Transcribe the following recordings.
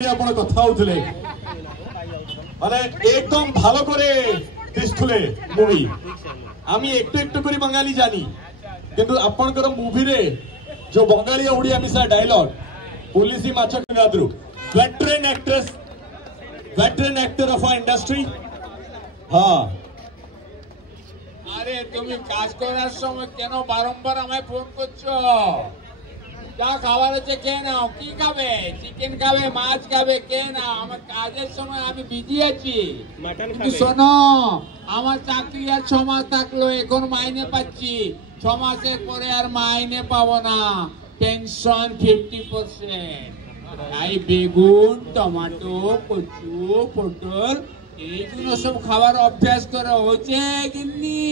কথা উঠলে মানে একদম ভালো করে দিশুলে মুভি আমি একটু একটু করে বাঙালি জানি কিন্তু আপনাদের মুভি রে जो बंगाली ओडिया मिसा डायलॉग पुलिसी माचक गाद्रु veteran actor of our industry हाँ আরে তুমি কাজ করার সময় কেন বারংবার আমায় ফোন করছো? যা খাবার আছে খেয়ে নাও। কি খাবে? চিকেন খাবে, মাছ খাবে, খেয়ে নাও। আমার কাজের সময় আমি বিজি আছি। কিন্তু শোনো, আমার চাকরি আর 6 মাস থাকলো, এখন মাইনে পাচ্ছি। 6 মাসের পরে আর মাইনে পাবো না, পেনশন 50%। তাই বেগুন, টমেটো, কচু, পটল এইগুলো সব খাবার অভ্যাস করা হচ্ছে গিন্নি।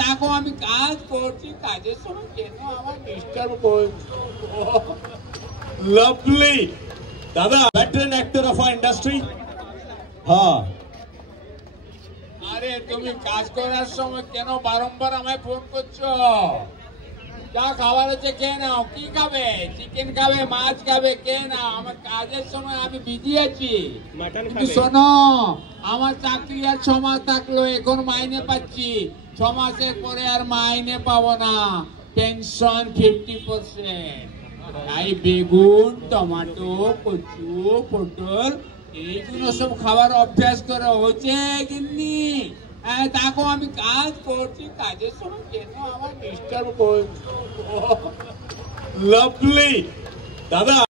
দেখো আমি কাজ করছি, কাজের সময় কেন আমার ডিস্টার্ব করছো? लवली दादा veteran actor of our industry हाँ আরে তুমি কাজ করার সময় কেন বারংবার আমায় ফোন করছো? যা খাবার আছে খেয়ে নাও। কি খাবে? চিকেন খাবে, মাছ খাবে, খেয়ে নাও। আমার কাজের সময় আমি বিজি আছি। কিন্তু শোনো, আমার চাকরি আর 6 মাস থাকলো, এখন মাইনে পাচ্ছি। 6 মাসের পরে আর মাইনে পাবো না, পেনশন 50%। তাই বেগুন, টমেটো, কচু, পটল এইগুলো সব খাবার অভ্যাস করা হচ্ছে গিন্নি। দেখো আমি কাজ করছি, কাজের সময় কেন আমার ডিস্টার্ব করছো? लवली दादा